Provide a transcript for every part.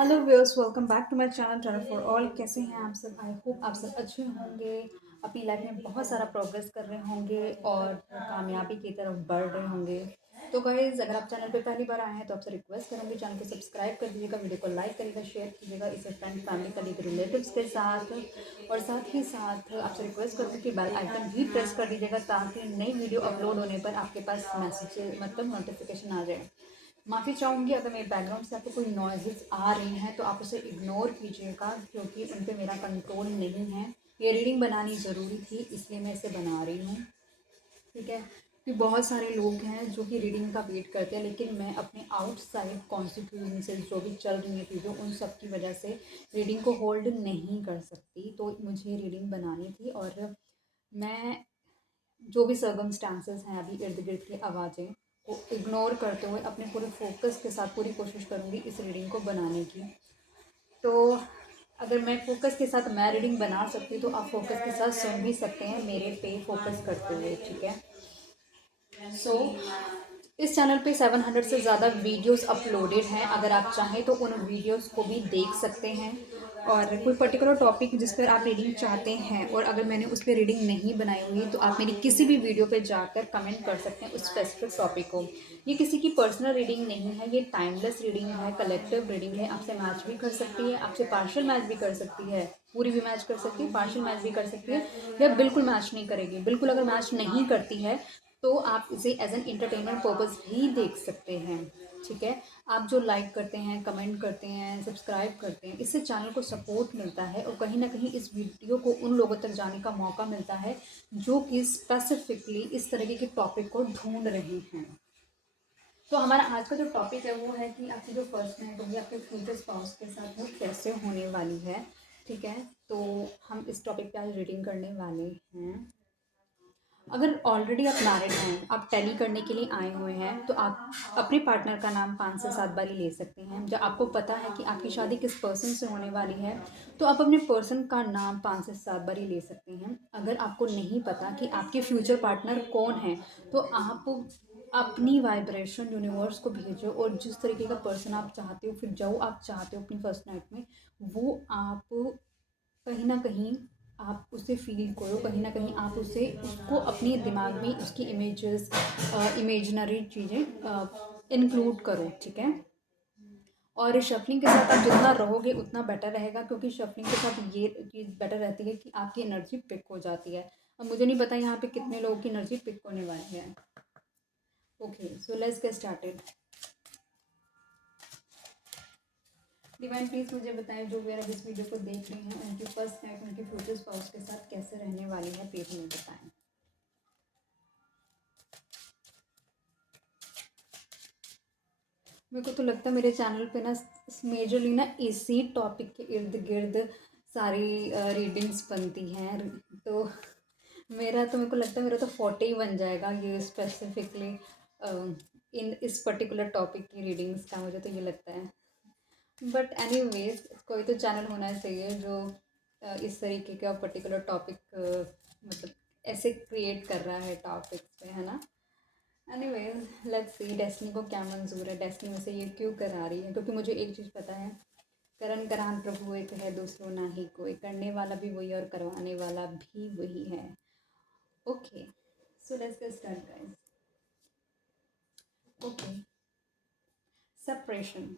Hello viewers, welcome back to my channel tarot for all. कैसे हैं आप सब? आई होप आप सब अच्छे होंगे, अपनी लाइफ में बहुत सारा प्रोग्रेस कर रहे होंगे और कामयाबी की तरफ बढ़ रहे होंगे। तो गाइस, अगर आप चैनल पे पहली बार आए हैं तो आपसे रिक्वेस्ट करूँगी, चैनल को सब्सक्राइब कर दीजिएगा, वीडियो को लाइक करिएगा, शेयर कीजिएगा इसे फ्रेंड, फैमिली, कलीग, रिलेटिव्स के साथ। और साथ ही साथ आपसे रिक्वेस्ट करूँगी कि बेल आइकन भी प्रेस कर दीजिएगा ताकि नई वीडियो अपलोड होने पर आपके पास मैसेज मतलब नोटिफिकेशन आ जाए। माफ़ी चाहूँगी अगर मेरे बैकग्राउंड से आपको कोई नॉइज़ेस आ रही हैं तो आप उसे इग्नोर कीजिएगा, क्योंकि उन पे मेरा कंट्रोल नहीं है। ये रीडिंग बनानी ज़रूरी थी, इसलिए मैं इसे बना रही हूँ। ठीक है, कि बहुत सारे लोग हैं जो कि रीडिंग का वेट करते हैं, लेकिन मैं अपने आउटसाइड कॉन्सिक्वेंसेस जो भी चल रही हैं चीज़ें, उन सब की वजह से रीडिंग को होल्ड नहीं कर सकती। तो मुझे रीडिंग बनानी थी और मैं जो भी सर्कमस्टांसेस हैं, अभी इर्द गिर्द की आवाज़ें को इग्नोर करते हुए अपने पूरे फोकस के साथ पूरी कोशिश करूँगी इस रीडिंग को बनाने की। तो अगर मैं फोकस के साथ मैं रीडिंग बना सकती तो आप फोकस के साथ सुन भी सकते हैं मेरे पे फोकस करते हुए। ठीक है, सो इस चैनल पे 700 से ज़्यादा वीडियोस अपलोडेड हैं। अगर आप चाहें तो उन वीडियोस को भी देख सकते हैं। और कोई पर्टिकुलर टॉपिक जिस पर आप रीडिंग चाहते हैं और अगर मैंने उस पर रीडिंग नहीं बनाई हुई तो आप मेरी किसी भी वीडियो पे जाकर कमेंट कर सकते हैं उस स्पेसिफिक टॉपिक को। ये किसी की पर्सनल रीडिंग नहीं है, ये टाइमलेस रीडिंग है, कलेक्टिव रीडिंग है। आपसे मैच भी कर सकती है, आपसे पार्शियल मैच भी कर सकती है, पूरी भी मैच कर सकती है, पार्शियल मैच भी कर सकती है, या बिल्कुल मैच नहीं करेगी। बिल्कुल अगर मैच नहीं करती है तो आप इसे एज एन एंटरटेनमेंट पर्पज़ भी देख सकते हैं। ठीक है, आप जो लाइक करते हैं, कमेंट करते हैं, सब्सक्राइब करते हैं, इससे चैनल को सपोर्ट मिलता है और कहीं ना कहीं इस वीडियो को उन लोगों तक जाने का मौका मिलता है जो कि स्पेसिफिकली इस तरीके के टॉपिक को ढूंढ रहे हैं। तो हमारा आज का जो टॉपिक है वो है कि आपकी जो फर्स्ट नाइट होगी आपके फ्यूचर स्पाउस के साथ वो कैसे होने वाली है। ठीक है, तो हम इस टॉपिक पे आज रीडिंग करने वाले हैं। अगर ऑलरेडी आप मैरिड हैं, आप टैली करने के लिए आए हुए हैं, तो आप अपने पार्टनर का नाम 5 से 7 बार ले सकते हैं। जब आपको पता है कि आपकी शादी किस पर्सन से होने वाली है तो आप अपने पर्सन का नाम 5 से 7 बार ले सकते हैं। अगर आपको नहीं पता कि आपके फ्यूचर पार्टनर कौन है तो आप अपनी वाइब्रेशन यूनिवर्स को भेजो और जिस तरीके का पर्सन आप चाहते हो, फिर जो आप चाहते हो अपनी फर्स्ट नाइट में, वो आप कहीं न कहीं आप उसे फ़ील करो, कहीं न कहीं आप उसे उसको अपने दिमाग में उसकी इमेजेस इमेजिनरी चीज़ें इंक्लूड करो। ठीक है, और शफलिंग के साथ आप जितना रहोगे उतना बेटर रहेगा, क्योंकि शफलिंग के साथ ये चीज़ बेटर रहती है कि आपकी एनर्जी पिक हो जाती है। अब मुझे नहीं पता यहाँ पे कितने लोगों की एनर्जी पिक होने वाली है। Okay, so let's get started. Divine please मुझे बताएं जो मेरा इस वीडियो को देख रहे हैं उनकी फर्स्ट नाइट उनके फ्यूचर स्पाउस के साथ कैसे रहने वाली है, प्लीज़ मुझे बताएं। मेरे को तो लगता है मेरे चैनल पे ना मेजरली ना इसी टॉपिक के इर्द गिर्द सारी रीडिंग्स बनती हैं। तो मेरे को लगता है मेरा तो 40 ही बन जाएगा ये स्पेसिफिकली इन इस पर्टिकुलर टॉपिक की रीडिंग्स का, मुझे तो ये लगता है। बट एनीवेज, कोई तो चैनल होना चाहिए जो इस तरीके का पर्टिकुलर टॉपिक मतलब ऐसे क्रिएट कर रहा है टॉपिक्स पे, है ना। एनीवेज लेट्स सी डेस्टिनी को क्या मंजूर है, डेस्टिनी में से ये क्यों करा रही है। क्योंकि मुझे एक चीज़ पता है, करन करान प्रभु एक है, दूसरों ना ही कोई, करने वाला भी वही और करवाने वाला भी वही है। Okay, so let's get start guys. Okay, separation.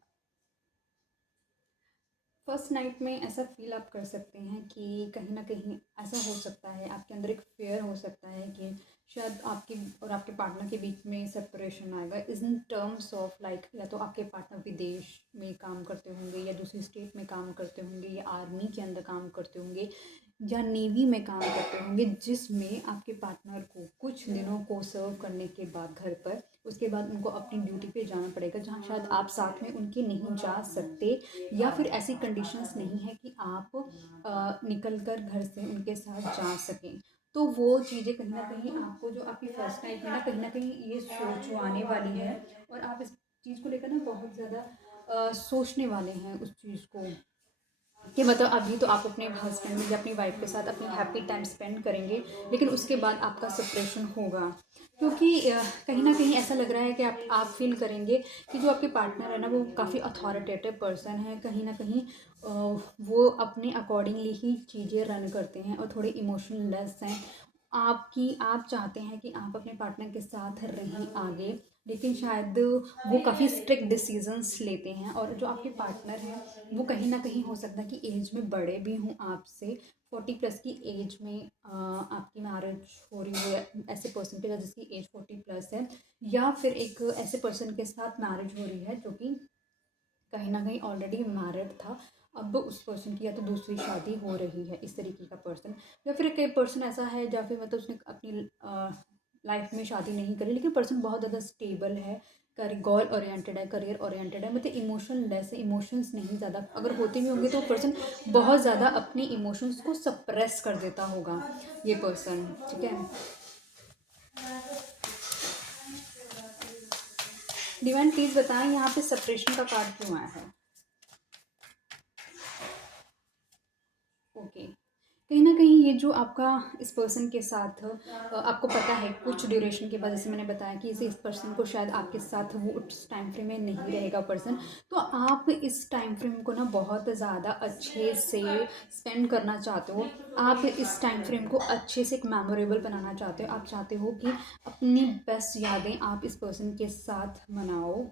First night में ऐसा फील आप कर सकते हैं कि कहीं ना कहीं ऐसा हो सकता है, आपके अंदर एक फेयर हो सकता है कि शायद आपके और आपके पार्टनर के बीच में सेपरेशन आएगा इन टर्म्स ऑफ लाइक, या तो आपके पार्टनर विदेश में काम करते होंगे या दूसरी स्टेट में काम करते होंगे या आर्मी के अंदर काम करते होंगे या नेवी में काम करते होंगे, जिसमें आपके पार्टनर को कुछ दिनों को सर्व करने के बाद घर पर उसके बाद उनको अपनी ड्यूटी पे जाना पड़ेगा, जहाँ शायद आप साथ में उनके नहीं जा सकते, या फिर ऐसी कंडीशंस नहीं है कि आप निकल कर घर से उनके साथ जा सकें। तो वो चीज़ें कहीं ना कहीं आपको जो आपकी फर्स्ट नाइट में ना कहीं ये सोचवाने वाली है और आप इस चीज़ को लेकर ना बहुत ज़्यादा सोचने वाले हैं उस चीज़ को, कि मतलब अभी तो आप अपने हस्बैंड या अपनी वाइफ के साथ अपनी हैप्पी टाइम स्पेंड करेंगे, लेकिन उसके बाद आपका सेपरेशन होगा। क्योंकि कहीं न कहीं ऐसा लग रहा है कि आप फ़ील करेंगे कि जो आपके पार्टनर है ना, वो काफ़ी अथॉरिटेटिव पर्सन है। कहीं न कहीं वो अपने अकॉर्डिंगली ही चीज़ें रन करते हैं और थोड़े इमोशनलेस हैं। आप चाहते हैं कि आप अपने पार्टनर के साथ रहें आगे, लेकिन शायद वो काफ़ी स्ट्रिक्ट डिसीज़न्स लेते हैं, और जो आपके पार्टनर हैं, वो कहीं न कहीं हो सकता है कि एज में बड़े भी हों आपसे। 40 प्लस की एज में आपकी मैरिज हो रही है ऐसे पर्सन के साथ जिसकी एज 40 प्लस है, या फिर एक ऐसे पर्सन के साथ मैरिज हो रही है जो कि कहीं न कहीं ऑलरेडी मैरिड था। अब उस पर्सन की या तो दूसरी शादी हो रही है, इस तरीके का पर्सन। या फिर एक पर्सन ऐसा है, या फिर मतलब उसने अपनी लाइफ में शादी नहीं करी, लेकिन पर्सन बहुत ज़्यादा स्टेबल है, गोल ओरिएंटेड है, करियर ओरिएंटेड है, मतलब इमोशन लेस है, इमोशंस नहीं ज़्यादा, अगर होते भी होंगे तो पर्सन बहुत ज़्यादा अपने इमोशंस को सप्रेस कर देता होगा, ये पर्सन। ठीक है, डिवाइन प्लीज़ बताएं यहाँ पे सेपरेशन का कार्ड क्यों आया है। ओके, कहीं न कहीं ये जो आपका इस पर्सन के साथ आपको पता है कुछ ड्यूरेशन के बाद, जैसे मैंने बताया कि इस पर्सन को शायद आपके साथ वो उस टाइम फ्रेम में नहीं रहेगा पर्सन, तो आप इस टाइम फ्रेम को ना बहुत ज़्यादा अच्छे से स्पेंड करना चाहते हो। आप इस टाइम फ्रेम को अच्छे से एक मेमोरेबल बनाना चाहते हो। आप चाहते हो कि अपनी बेस्ट यादें आप इस पर्सन के साथ मनाओ।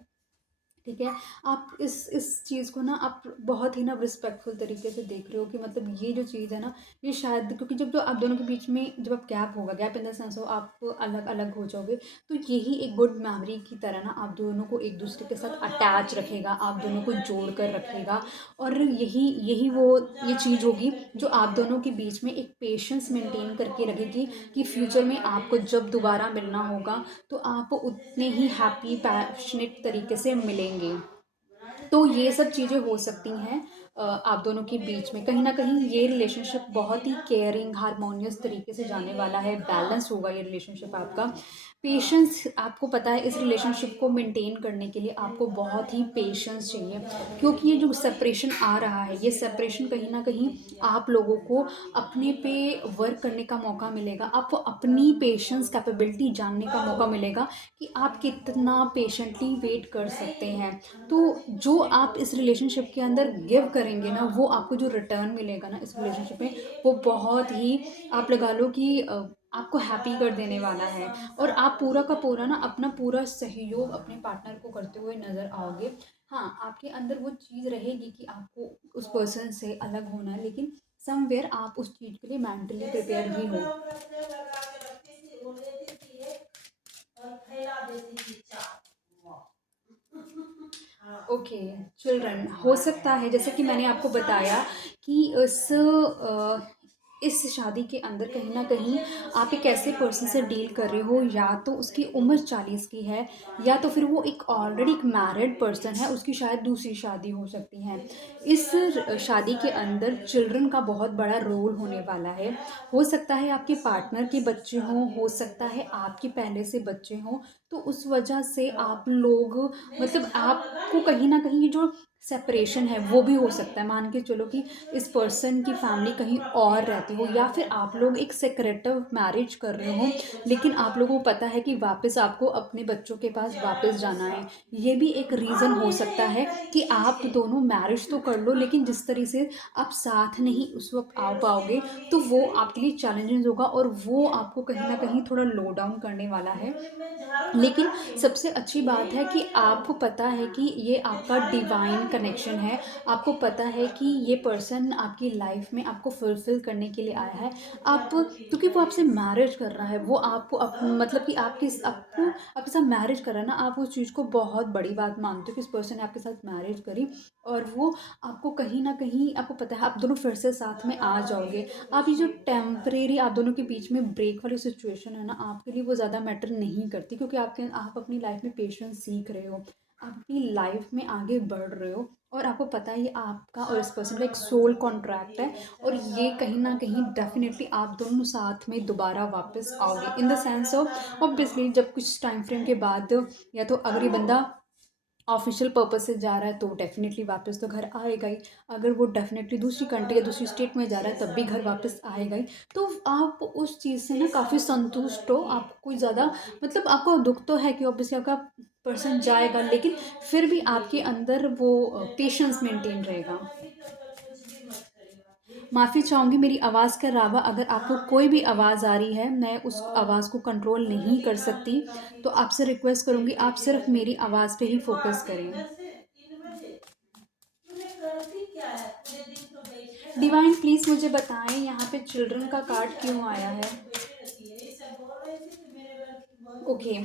ठीक है, आप इस चीज़ को ना आप बहुत ही ना रिस्पेक्टफुल तरीके से देख रहे हो कि मतलब ये जो चीज़ है ना, ये शायद, क्योंकि जब जो आप दोनों के बीच में जब आप गैप होगा, गैप इन द सेंस हो आप अलग अलग हो जाओगे, तो यही एक गुड मेमोरी की तरह ना आप दोनों को एक दूसरे के साथ अटैच रखेगा, आप दोनों को जोड़ कर रखेगा। और यही यही वो ये चीज़ होगी जो आप दोनों के बीच में एक पेशेंस मेंटेन करके रखेगी, कि फ्यूचर में आपको जब दोबारा मिलना होगा तो आप उतने ही हैप्पी पैशनेट तरीके से मिलेंगे। तो ये सब चीज़ें हो सकती हैं आप दोनों के बीच में। कहीं न कहीं ये रिलेशनशिप बहुत ही केयरिंग, हार्मोनियस तरीके से जाने वाला है, बैलेंस होगा ये रिलेशनशिप आपका। पेशेंस, आपको पता है इस रिलेशनशिप को मेंटेन करने के लिए आपको बहुत ही पेशेंस चाहिए, क्योंकि ये जो सेपरेशन आ रहा है, ये सेपरेशन कहीं न कहीं आप लोगों को अपने पे वर्क करने का मौका मिलेगा। आपको अपनी पेशेंस कैपेबिलिटी जानने का मौका मिलेगा कि आप कितना पेशेंटली वेट कर सकते हैं। तो जो आप इस रिलेशनशिप के अंदर गिव करेंगे ना, वो आपको जो रिटर्न मिलेगा ना इस रिलेशनशिप में, वो बहुत ही, आप लगा लो कि आपको हैप्पी कर देने वाला है। और आप पूरा का पूरा ना अपना पूरा सहयोग अपने पार्टनर को करते हुए नज़र आओगे। हाँ, आपके अंदर वो चीज़ रहेगी कि आपको उस पर्सन से अलग होना है, लेकिन समवेयर आप उस चीज़ के लिए मेंटली प्रिपेयर भी हो। ओके, चिल्ड्रन, हो सकता है जैसे कि मैंने आपको बताया कि इस शादी के अंदर कहीं न कहीं आप एक ऐसे पर्सन से डील कर रहे हो, या तो उसकी उम्र 40 की है, या तो फिर वो एक ऑलरेडी एक मैरिड पर्सन है, उसकी शायद दूसरी शादी हो सकती है। इस शादी के अंदर चिल्ड्रन का बहुत बड़ा रोल होने वाला है। हो सकता है आपके पार्टनर के बच्चे हों, हो सकता है आपके पहले से बच्चे हों, तो उस वजह से आप लोग, मतलब आपको कहीं न कहीं ये जो सेपरेशन है वो भी हो सकता है। मान के चलो कि इस पर्सन की फैमिली कहीं और रहती हो, या फिर आप लोग एक सेक्रेटिव मैरिज कर रहे हो, लेकिन आप लोगों को पता है कि वापस आपको अपने बच्चों के पास वापस जाना है। ये भी एक रीज़न हो सकता है कि आप दोनों मैरिज तो कर लो, लेकिन जिस तरह से आप साथ नहीं उस वक़्त आ पाओगे, तो वो आपके लिए चैलेंजेस होगा, और वो आपको कहीं न कहीं थोड़ा लो डाउन करने वाला है। लेकिन सबसे अच्छी बात है कि आपको पता है कि ये आपका डिवाइन कनेक्शन है। आपको पता है कि ये पर्सन आपकी लाइफ में आपको फुलफ़िल करने के लिए आया है। आप, क्योंकि वो आपसे मैरिज कर रहा है, वो आपको मतलब कि आपको आपके साथ मैरिज कर रहा है ना, आप उस चीज़ को बहुत बड़ी बात मानते हो कि इस पर्सन ने आपके साथ मैरिज करी, और वो आपको कहीं न कहीं, आपको पता है आप दोनों फिर से साथ में आ जाओगे। आप ये जो टेम्परेरी आप दोनों के बीच में ब्रेक वाली सिचुएशन है ना, आपके लिए वो ज़्यादा मैटर नहीं करती, क्योंकि आप अपनी लाइफ में पेशेंस सीख रहे हो, आप अपनी लाइफ में आगे बढ़ रहे हो, और आपको पता है ये आपका और इस पर्सन का एक सोल कॉन्ट्रैक्ट है, और ये कहीं न कहीं डेफ़िनेटली आप दोनों साथ में दोबारा वापस आओगे, in the sense of obviously जब कुछ टाइम फ्रेम के बाद, या तो अगर ये बंदा ऑफ़िशियल पर्पज़ से जा रहा है तो डेफ़िनेटली वापस तो घर आएगा ही। अगर वो डेफ़िनेटली दूसरी कंट्री या दूसरी स्टेट में जा रहा है तब भी घर वापस आएगा ही। तो आप उस चीज़ से ना काफ़ी संतुष्ट हो, आपको कोई ज़्यादा मतलब आपको दुःख तो है कि ऑब्वियसली आपका पर्सन जाएगा, लेकिन फिर भी आपके अंदर वो पेशेंस मेंटेन रहेगा। माफ़ी चाहूँगी मेरी आवाज़ के अलावा अगर आपको कोई भी आवाज़ आ रही है, मैं उस आवाज़ को कंट्रोल नहीं कर सकती, तो आपसे रिक्वेस्ट करूँगी आप सिर्फ़ मेरी आवाज़ पे ही फ़ोकस करें। डिवाइन प्लीज़ मुझे बताएँ यहाँ पे चिल्ड्रन का कार्ड क्यों आया है? ओके।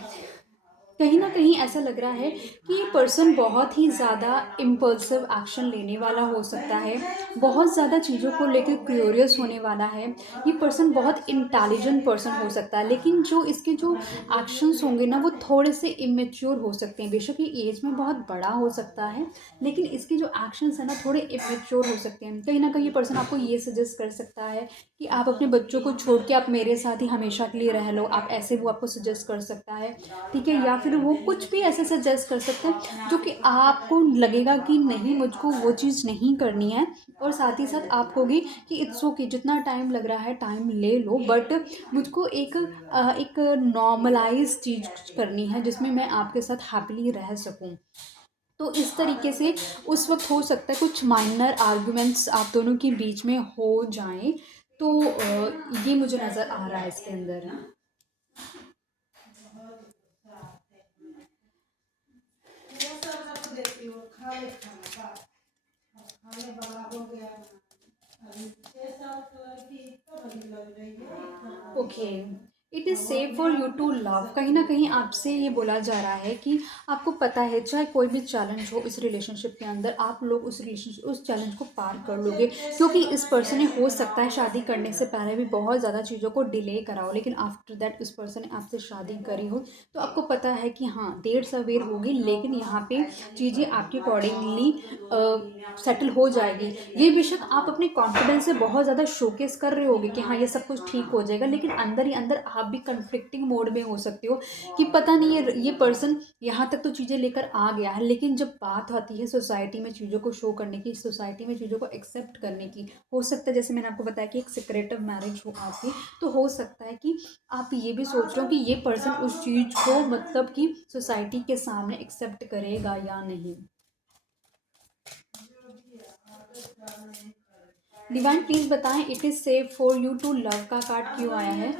कहीं न कहीं ऐसा लग रहा है कि ये पर्सन बहुत ही ज़्यादा इम्पल्सिव एक्शन लेने वाला हो सकता है, बहुत ज़्यादा चीज़ों को लेके क्यूरियस होने वाला है। ये पर्सन बहुत इंटेलिजेंट पर्सन हो सकता है, लेकिन जो इसके जो एक्शंस होंगे ना, वो थोड़े-से इमैच्योर हो सकते हैं। बेशक ये ऐज में बहुत बड़ा हो सकता है, लेकिन इसके जो एक्शंस हैं ना, थोड़े इमैच्योर हो सकते हैं। कहीं न कहीं ये पर्सन आपको ये सजेस्ट कर सकता है कि आप अपने बच्चों को छोड़ के आप मेरे साथ ही हमेशा के लिए रह लो, आप ऐसे वो आपको सजेस्ट कर सकता है। ठीक है? या फिर वो कुछ भी ऐसे सजेस्ट कर सकते हैं जो कि आपको लगेगा कि नहीं मुझको वो चीज़ नहीं करनी है, और साथ ही साथ आप कहोगे कि इट्स ओके जितना टाइम लग रहा है टाइम ले लो, बट मुझको एक नॉर्मलाइज़ चीज़ करनी है जिसमें मैं आपके साथ हैपीली रह सकूँ। तो इस तरीके से उस वक़्त हो सकता है कुछ माइनर आर्ग्यूमेंट्स आप दोनों के बीच में हो जाएँ, तो ये मुझे नज़र आ रहा है इसके अंदर। Okay. It is safe for you to love, कहीं न कहीं आपसे ये बोला जा रहा है कि आपको पता है चाहे कोई भी चैलेंज हो इस रिलेशनशिप के अंदर, आप लोग उस चैलेंज को पार कर लोगे, क्योंकि इस पर्सन ने हो सकता है शादी करने से पहले भी बहुत ज़्यादा चीज़ों को डिले करा हो, लेकिन आफ्टर दैट उस पर्सन ने आपसे शादी करी हो, तो आपको पता है कि हाँ, देर सवेर होगी लेकिन यहाँ पे चीज़ें आपके अकॉर्डिंगली सेटल हो जाएगी। ये बेशक आप अपने कॉन्फिडेंस से बहुत ज़्यादा शोकेस कर रहे होगे कि हाँ, ये सब कुछ ठीक हो जाएगा, लेकिन अंदर ही अंदर आप भी कन्फ्लिक्टिंग मोड में हो सकते हो कि पता नहीं ये पर्सन यहाँ तक तो चीज़ें लेकर आ गया है, लेकिन जब बात आती है सोसाइटी में चीज़ों को शो करने की, सोसाइटी में चीज़ों को एक्सेप्ट करने की, हो सकता है जैसे मैंने आपको बताया कि एक सिक्रेटिव मैरिज हो आपकी, तो हो सकता है कि आप ये भी सोच रहे हो कि ये पर्सन उस चीज़ को मतलब कि सोसाइटी के सामने एक्सेप्ट करेगा या नहीं। डिवाइन प्लीज़ बताएं it is safe for you to love का कार्ड क्यों आया है?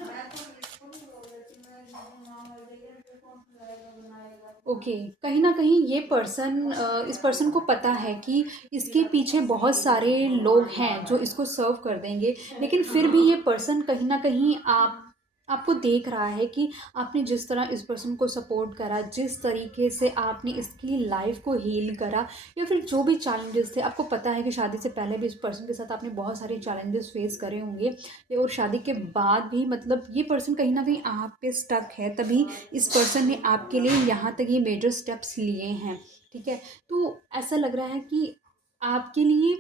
ओके। कहीं न कहीं ये पर्सन इस पर्सन को पता है कि इसके पीछे बहुत सारे लोग हैं जो इसको सर्व कर देंगे, लेकिन फिर भी ये पर्सन कहीं न कहीं आपको देख रहा है कि आपने जिस तरह इस पर्सन को सपोर्ट करा, जिस तरीके से आपने इसकी लाइफ़ को हील करा, या फिर जो भी चैलेंजेस थे, आपको पता है कि शादी से पहले भी इस पर्सन के साथ आपने बहुत सारे चैलेंजेस फेस करे होंगे, और शादी के बाद भी मतलब ये पर्सन कहीं न कहीं आप पे स्टक है, तभी इस पर्सन ने आपके लिए यहाँ तक ये मेजर स्टेप्स लिए हैं, ठीक है? तो ऐसा लग रहा है कि आपके लिए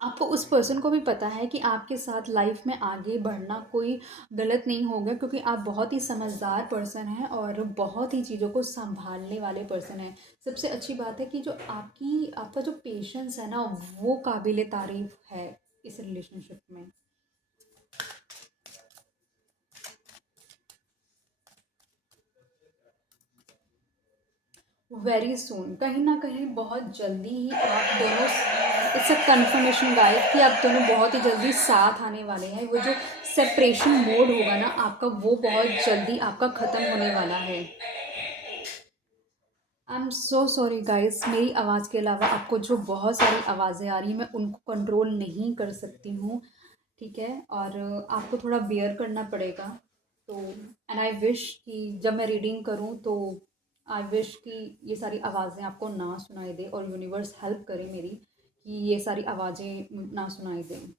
आपको उस पर्सन को भी पता है कि आपके साथ लाइफ में आगे बढ़ना कोई गलत नहीं होगा, क्योंकि आप बहुत ही समझदार पर्सन हैं और बहुत ही चीज़ों को सँभालने वाले पर्सन हैं। सबसे अच्छी बात है कि जो आपका जो पेशेंस है ना, वो काबिल तारीफ़ है इस रिलेशनशिप में। वेरी सून, कहीं न कहीं बहुत जल्दी ही आप दोनों इट्स अ कन्फर्मेशन गाइस कि आप दोनों बहुत ही जल्दी साथ आने वाले हैं। वो जो सेपरेशन मोड होगा ना आपका, वो बहुत जल्दी आपका ख़त्म होने वाला है। I am so sorry guys, मेरी आवाज़ के अलावा आपको जो बहुत सारी आवाज़ें आ रही हैं मैं उनको कंट्रोल नहीं कर सकती हूँ, ठीक है? और आपको थोड़ा बेयर करना पड़ेगा। तो एंड आई विश कि जब मैं रीडिंग करूँ तो आई विश कि ये सारी आवाज़ें आपको ना सुनाई दे, और यूनिवर्स हेल्प करे मेरी कि ये सारी आवाज़ें ना सुनाई दें।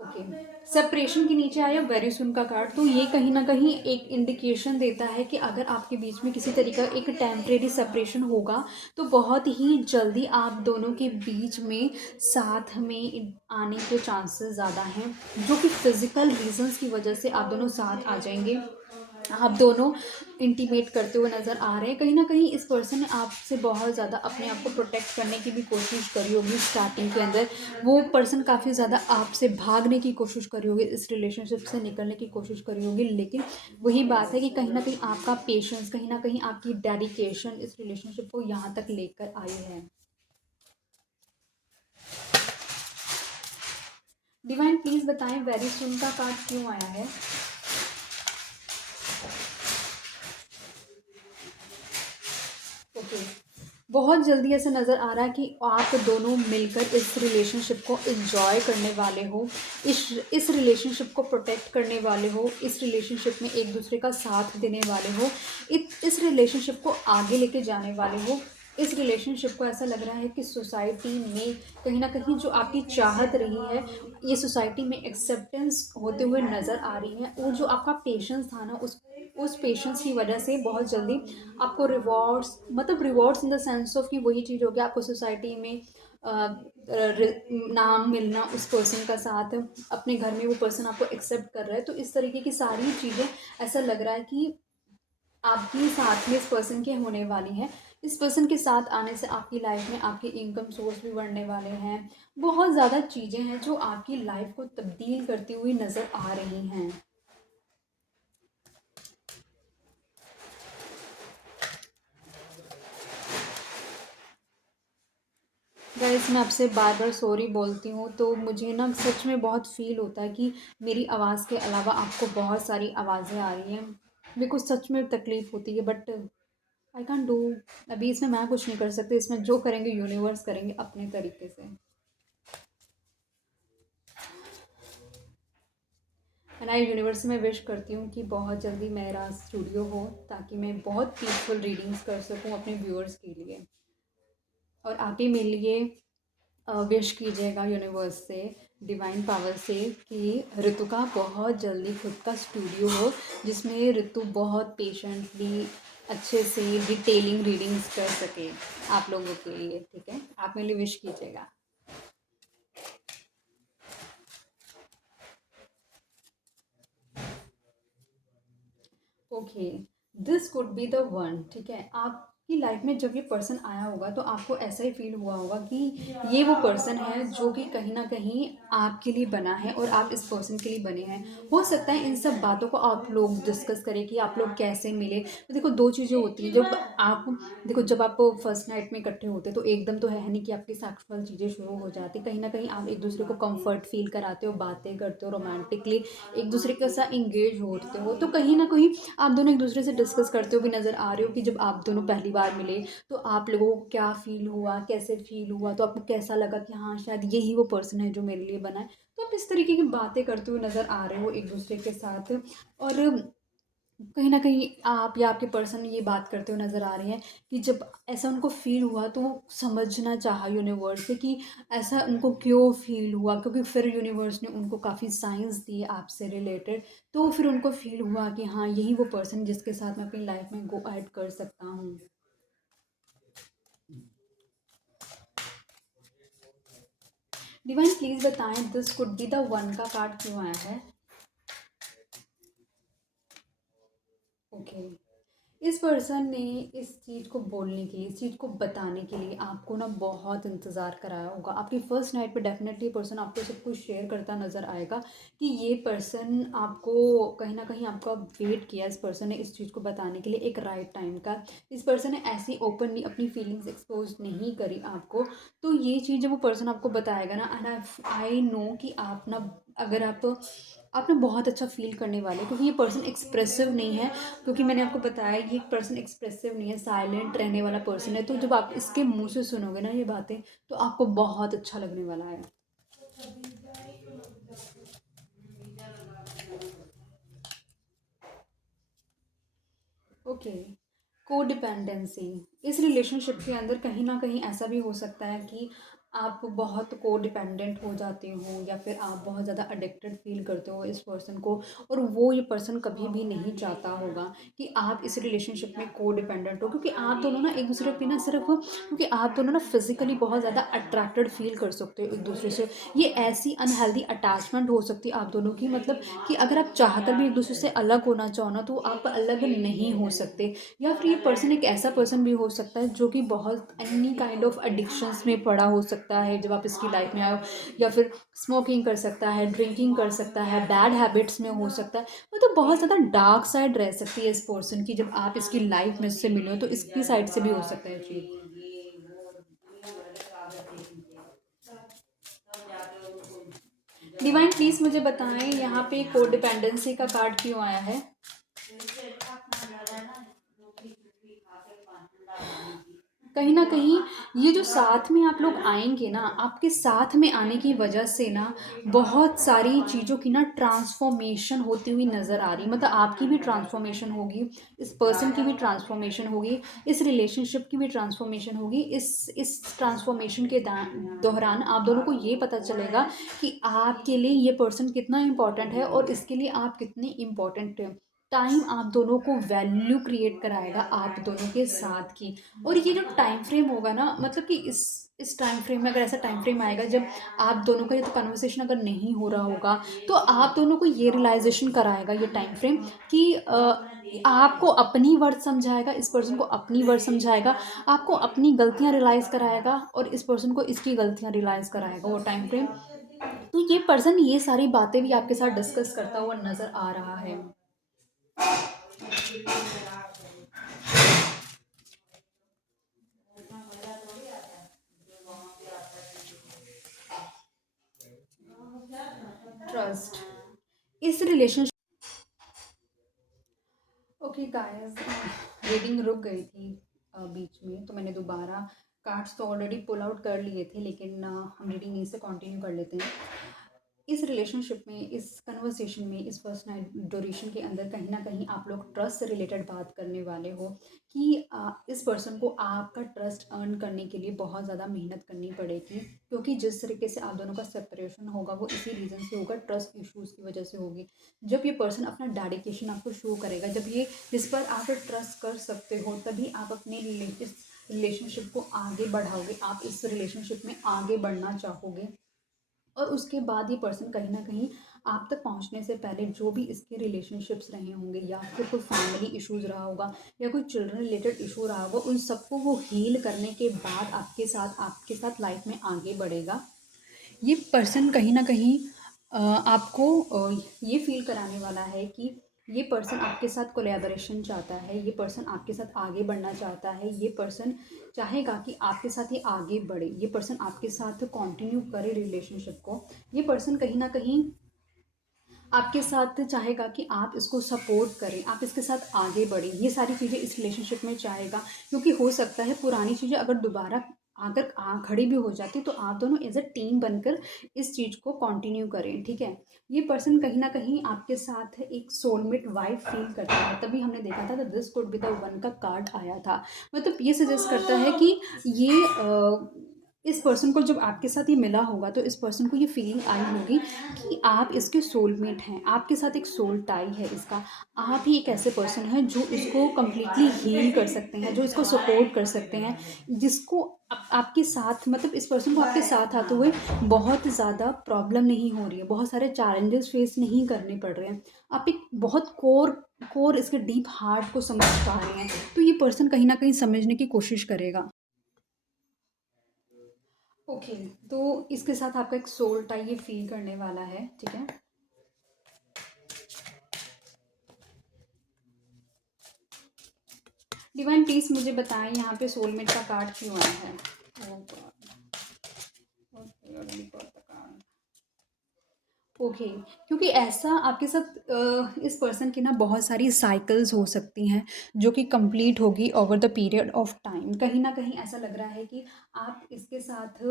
ओके। सेपरेशन के नीचे आया वेरी सुन का कार्ड, तो ये कहीं न कहीं एक इंडिकेशन देता है कि अगर आपके बीच में किसी तरीक़ा एक टेम्परेरी सेपरेशन होगा, तो बहुत ही जल्दी आप दोनों के बीच में साथ में आने के चांसेस ज़्यादा हैं, जो कि फ़िज़िकल रीज़न्स की वजह से आप दोनों साथ आ जाएँगे। आप दोनों इंटीमेट करते हुए नज़र आ रहे हैं। कहीं न कहीं इस पर्सन ने आपसे बहुत ज़्यादा अपने आप को प्रोटेक्ट करने की भी कोशिश करी होगी स्टार्टिंग के अंदर। वो पर्सन काफ़ी ज़्यादा आपसे भागने की कोशिश करी होगी, इस रिलेशनशिप से निकलने की कोशिश करी होगी। लेकिन वही बात है कि कहीं न कहीं आपका पेशेंस, कहीं न कहीं आपकी डेडिकेशन इस रिलेशनशिप को यहाँ तक लेकर आई है। डिवाइन प्लीज़ बताएँ वेरी सून का कार्ड क्यों आया है? ओके। बहुत जल्दी ऐसा नज़र आ रहा है कि आप दोनों मिलकर इस रिलेशनशिप को एंजॉय करने वाले हो, इस रिलेशनशिप को प्रोटेक्ट करने वाले हो, इस रिलेशनशिप में एक दूसरे का साथ देने वाले हो, इस रिलेशनशिप को आगे लेके जाने वाले हो। इस रिलेशनशिप को ऐसा लग रहा है कि सोसाइटी में कहीं ना कहीं जो आपकी चाहत रही है, ये सोसाइटी में एक्सेप्टेंस होते हुए नज़र आ रही है। और जो आपका पेशेंस था ना, उस पेशेंस की वजह से बहुत जल्दी आपको रिवॉर्ड्स, मतलब rewards in the sense of कि वही चीज़ हो गया, आपको सोसाइटी में नाम मिलना उस पर्सन का साथ, अपने घर में वो पर्सन आपको एक्सेप्ट कर रहा है। तो इस तरीके की सारी चीज़ें ऐसा लग रहा है कि आपकी साथ में इस पर्सन के होने वाली हैं। इस पर्सन के साथ आने से आपकी लाइफ में आपके इनकम सोर्स भी बढ़ने वाले हैं। बहुत ज़्यादा चीज़ें हैं जो आपकी लाइफ को तब्दील करती हुई नज़र आ रही हैं। गाइस, मैं आपसे बार बार सॉरी बोलती हूँ, तो मुझे ना सच में बहुत फ़ील होता है कि मेरी आवाज़ के अलावा आपको बहुत सारी आवाज़ें आ रही हैं। मेरे को सच में तकलीफ़ होती है, बट आई कैन डू। अभी इसमें मैं कुछ नहीं कर सकती, इसमें जो करेंगे यूनिवर्स करेंगे अपने तरीके से। एंड आई यूनिवर्स में विश करती हूँ कि बहुत जल्दी मेरा स्टूडियो हो, ताकि मैं बहुत पीसफुल रीडिंग्स कर सकूँ अपने व्यूअर्स के लिए। और आप ही मेरे लिए विश कीजिएगा यूनिवर्स से, डिवाइन पावर से, कि ऋतु का बहुत जल्दी खुद का स्टूडियो हो, जिसमें ऋतु बहुत पेशेंटली अच्छे से डिटेलिंग रीडिंग्स कर सके आप लोगों के लिए। ठीक है, आप मेरे लिए विश कीजिएगा। Okay, this could be the one. ठीक है, आपकी लाइफ में जब ये पर्सन आया होगा तो आपको ऐसा ही फील हुआ होगा कि ये वो पर्सन है जो कि कहीं ना कहीं आपके लिए बना है और आप इस पर्सन के लिए बने हैं। हो सकता है इन सब बातों को आप लोग डिस्कस करें कि आप लोग कैसे मिले। तो देखो, दो चीज़ें होती हैं जब आप, देखो जब आप फर्स्ट नाइट में इकट्ठे होते तो एकदम तो है नहीं कि आपकी सेक्सुअल चीज़ें शुरू हो जाती। कहीं ना कहीं आप एक दूसरे को कंफर्ट फील कराते हो, बातें करते हो, रोमांटिकली एक दूसरे के साथ इंगेज होते हो। तो कहीं ना कहीं आप दोनों एक दूसरे से डिस्कस करते हुए नज़र आ रहे हो कि जब आप दोनों पहली बार मिले तो आप लोगों को क्या फ़ील हुआ, कैसे फ़ील हुआ, तो आपको कैसा लगा कि हाँ शायद यही वो पर्सन है जो मेरे लिए बना है। तो आप इस तरीके की बातें करते हुए नज़र आ रहे हो एक दूसरे के साथ। और कहीं न कहीं आप या आपके पर्सन ये बात करते हुए नज़र आ रहे हैं कि जब ऐसा उनको फ़ील हुआ तो वो समझना चाहा यूनिवर्स से कि ऐसा उनको क्यों फ़ील हुआ, क्योंकि फिर यूनिवर्स ने उनको काफ़ी साइंस दिए आपसे रिलेटेड। तो फिर उनको फ़ील हुआ कि हाँ, यही वो पर्सन जिसके साथ मैं अपनी लाइफ़ में गो अहेड कर सकता हूँ। डिवाइन प्लीज़ बताएँ this could be the one का कार्ड क्यों आया है? ओके। इस पर्सन ने इस चीज़ को बोलने के लिए, इस चीज़ को बताने के लिए आपको ना बहुत इंतज़ार कराया होगा। आपकी फर्स्ट नाइट पे डेफ़िनेटली पर्सन आपको सब कुछ शेयर करता नज़र आएगा कि ये पर्सन आपको कहीं न कहीं आपका वेट किया इस पर्सन ने इस चीज़ को बताने के लिए एक राइट टाइम का। इस पर्सन ने ऐसी ओपनली अपनी फीलिंग्स एक्सपोज़ नहीं करी आपको। तो ये चीज़ जब वो पर्सन आपको बताएगा ना, एंड आई नो कि आप ना, अगर आप ना बहुत अच्छा फ़ील करने वाले हो, क्योंकि ये पर्सन एक्सप्रेसिव नहीं है। क्योंकि मैंने आपको बताया ये पर्सन एक्सप्रेसिव नहीं है, साइलेंट रहने वाला पर्सन है। तो जब आप इसके मुँह से सुनोगे ना ये बातें, तो आपको बहुत अच्छा लगने वाला है। ओके। कोडिपेंडेंसी, इस रिलेशनशिप के अंदर कहीं न कहीं ऐसा भी हो सकता है कि आप बहुत कोडिपेंडेंट हो जाते हो या फिर आप बहुत ज़्यादा एडिक्टेड फील करते हो इस पर्सन को, और वो ये पर्सन कभी भी नहीं चाहता होगा कि आप इस रिलेशनशिप में कोडिपेंडेंट हो, क्योंकि आप दोनों ना एक दूसरे पे ना सिर्फ, क्योंकि आप दोनों ना फिजिकली बहुत ज़्यादा अट्रैक्टेड फील कर सकते हो एक दूसरे से। ये ऐसी अनहेल्दी अटैचमेंट हो सकती है आप दोनों की, मतलब कि अगर आप चाहकर भी एक दूसरे से अलग होना चाहो ना तो आप अलग नहीं हो सकते। या फिर ये पर्सन एक ऐसा पर्सन भी हो सकता है जो कि बहुत एनी काइंड ऑफ एडिक्शंस में पड़ा हो सकता है जब आप इसकी लाइफ में आओ, या फिर स्मोकिंग कर सकता है, ड्रिंकिंग कर सकता है, बैड हैबिट्स में हो सकता है। मतलब बहुत ज़्यादा डार्क साइड रह सकती है इस पर्सन की, जब आप इसकी लाइफ में से मिलो तो इसकी साइड से भी हो सकता है चीज़। डिवाइन प्लीज मुझे बताएं यहाँ पे कोडिपेंडेंसी का कार्ड क्यों आया है। कहीं ना कहीं ये जो साथ में आप लोग आएंगे ना, आपके साथ में आने की वजह से ना बहुत सारी चीज़ों की ना ट्रांसफॉर्मेशन होती हुई नज़र आ रही, मतलब आपकी भी ट्रांसफॉर्मेशन होगी, इस पर्सन की भी ट्रांसफॉर्मेशन होगी, इस रिलेशनशिप की भी ट्रांसफॉर्मेशन होगी। इस ट्रांसफॉर्मेशन के दौरान आप दोनों को ये पता चलेगा कि आपके लिए ये पर्सन कितना इम्पोर्टेंट है और इसके लिए आप कितने इम्पोर्टेंट हैं। टाइम आप दोनों को वैल्यू क्रिएट कराएगा आप दोनों के साथ की। और ये जो टाइम फ्रेम होगा ना, मतलब कि इस टाइम फ्रेम में अगर ऐसा टाइम फ्रेम आएगा जब आप दोनों का ये तो कन्वर्सेशन अगर नहीं हो रहा होगा, तो आप दोनों को ये रियलाइजेशन कराएगा ये टाइम फ्रेम कि आपको अपनी वर्थ समझाएगा, इस पर्सन को अपनी वर्थ समझाएगा, आपको अपनी गलतियां रियलाइज कराएगा और इस पर्सन को इसकी गलतियां रियलाइज कराएगा वो टाइम फ्रेम। तो ये पर्सन ये सारी बातें भी आपके साथ डिस्कस करता हुआ नजर आ रहा है। ट्रस्ट इस रिलेशनशिप। ओके गाइस, रीडिंग रुक गई थी बीच में, तो मैंने दोबारा कार्ड्स तो ऑलरेडी पुल आउट कर लिए थे, लेकिन हम रीडिंग यहीं से कंटिन्यू कर लेते हैं। इस रिलेशनशिप में, इस कन्वर्सेशन में, इस फर्स्ट नाइट ड्यूरेशन के अंदर कहीं ना कहीं आप लोग ट्रस्ट से रिलेटेड बात करने वाले हो कि इस पर्सन को आपका ट्रस्ट अर्न करने के लिए बहुत ज़्यादा मेहनत करनी पड़ेगी, क्योंकि जिस तरीके से आप दोनों का सेपरेशन होगा वो इसी रीज़न से होगा, ट्रस्ट इश्यूज़ की वजह से होगी। जब ये पर्सन अपना डेडिकेशन आपको शो करेगा, जब ये जिस पर आप ट्रस्ट कर सकते हो, तभी आप अपने इस रिलेशनशिप को आगे बढ़ाओगे, आप इस रिलेशनशिप में आगे बढ़ना चाहोगे। और उसके बाद ये पर्सन कहीं न कहीं आप तक पहुँचने से पहले जो भी इसके रिलेशनशिप्स रहे होंगे, या फिर कोई फैमिली इश्यूज़ रहा होगा या कोई चिल्ड्रन रिलेटेड इशू रहा होगा, उन सबको वो हील करने के बाद आपके साथ लाइफ में आगे बढ़ेगा। ये पर्सन कहीं न कहीं आपको ये फ़ील कराने वाला है कि ये पर्सन आपके साथ कोलैबोरेशन चाहता है, ये पर्सन आपके साथ आगे बढ़ना चाहता है, ये पर्सन चाहेगा कि आपके साथ ये आगे बढ़े, ये पर्सन आपके साथ कंटिन्यू करे रिलेशनशिप को। ये पर्सन कहीं न कहीं आपके साथ चाहेगा कि आप इसको सपोर्ट करें, आप इसके साथ आगे बढ़ें, ये सारी चीज़ें इस रिलेशनशिप में चाहेगा। क्योंकि हो सकता है पुरानी चीज़ें अगर दोबारा अगर खड़ी भी हो जाती तो आप दोनों एज अ टीम बनकर इस चीज़ को कंटिन्यू करें, ठीक है। ये पर्सन कहीं ना कहीं आपके साथ एक सोलमेट वाइब फील करता है, तभी हमने देखा था this could be the one का कार्ड आया था। मतलब ये सजेस्ट करता है कि ये इस पर्सन को जब आपके साथ ये मिला होगा तो इस पर्सन को ये फीलिंग आई होगी कि आप इसके सोलमेट हैं, आपके साथ एक सोल टाई है इसका। आप ही एक ऐसे पर्सन हैं जो इसको कम्प्लीटली हील कर सकते हैं, जो इसको सपोर्ट कर सकते हैं, जिसको आपके साथ, मतलब इस पर्सन को आपके साथ आते हुए बहुत ज़्यादा प्रॉब्लम नहीं हो रही है, बहुत सारे चैलेंजेस फेस नहीं करने पड़ रहे हैं। आप एक बहुत कोर कोर इसके डीप हार्ट को समझ पा रहे हैं, तो ये पर्सन कहीं ना कहीं समझने की कोशिश करेगा। ओके, तो इसके साथ आपका एक सोल टाई ये फील करने वाला है, ठीक है। डिवाइन प्लीज मुझे बताएं यहाँ पे सोलमेट का कार्ड क्यों आया है। Oh God. Okay, already got the card. Okay, क्योंकि ऐसा आपके साथ इस पर्सन की ना बहुत सारी साइकिल्स हो सकती हैं जो कि कंप्लीट होगी over the period of time. कहीं ना कहीं ऐसा लग रहा है कि आप इसके साथ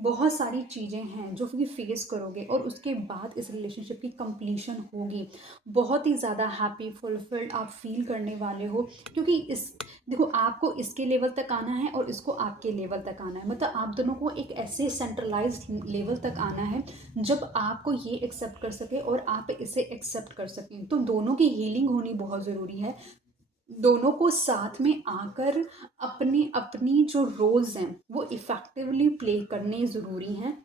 बहुत सारी चीज़ें हैं जो कि फेस करोगे और उसके बाद इस रिलेशनशिप की कंप्लीशन होगी। बहुत ही ज़्यादा हैप्पी फुलफिल्ड आप फील करने वाले हो, क्योंकि इस देखो आपको इसके लेवल तक आना है और इसको आपके लेवल तक आना है। मतलब आप दोनों को एक ऐसे सेंट्रलाइज्ड लेवल तक आना है जब आपको ये एक्सेप्ट कर सके और आप इसे एक्सेप्ट कर सकें। तो दोनों की हीलिंग होनी बहुत ज़रूरी है। दोनों को साथ में आकर अपनी अपनी जो रोल्स हैं वो इफ़ेक्टिवली प्ले करने ज़रूरी हैं।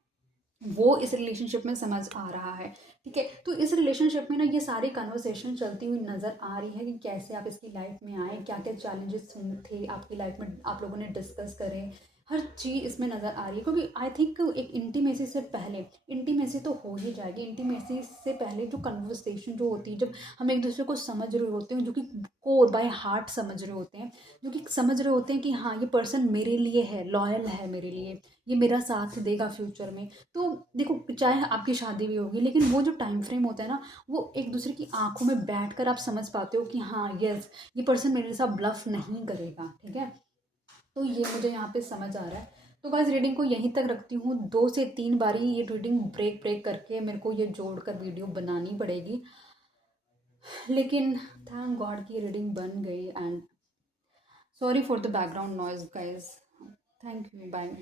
वो इस रिलेशनशिप में समझ आ रहा है। ठीक है, तो इस रिलेशनशिप में ना ये सारी कन्वर्सेशन चलती हुई नज़र आ रही है कि कैसे आप इसकी लाइफ में आए, क्या क्या चैलेंजेस थे आपकी लाइफ में, आप लोगों ने डिस्कस करें। हर चीज़ इसमें नज़र आ रही है, क्योंकि आई थिंक एक इंटीमेसी से पहले, इंटीमेसी तो हो ही जाएगी, इंटीमेसी से पहले जो कन्वर्सेशन जो होती है, जब हम एक दूसरे को समझ रहे होते हैं, जो कि कोर बाय हार्ट समझ रहे होते हैं, जो कि समझ रहे होते हैं कि हाँ ये पर्सन मेरे लिए है, लॉयल है मेरे लिए, ये मेरा साथ देगा फ्यूचर में। तो देखो, चाहे आपकी शादी भी होगी, लेकिन वो जो टाइम फ्रेम होता है ना, वो एक दूसरे की आंखों में बैठकर आप समझ पाते हो कि हाँ यस, ये पर्सन मेरे साथ ब्लफ नहीं करेगा। ठीक है, तो ये मुझे यहाँ पे समझ आ रहा है। तो बस रीडिंग को यहीं तक रखती हूँ। 2 से 3 बारी ये रीडिंग ब्रेक ब्रेक करके मेरे को ये जोड़कर वीडियो बनानी पड़ेगी, लेकिन थैंक गॉड की रीडिंग बन गई। And sorry for the background noise guys. Thank you, bye.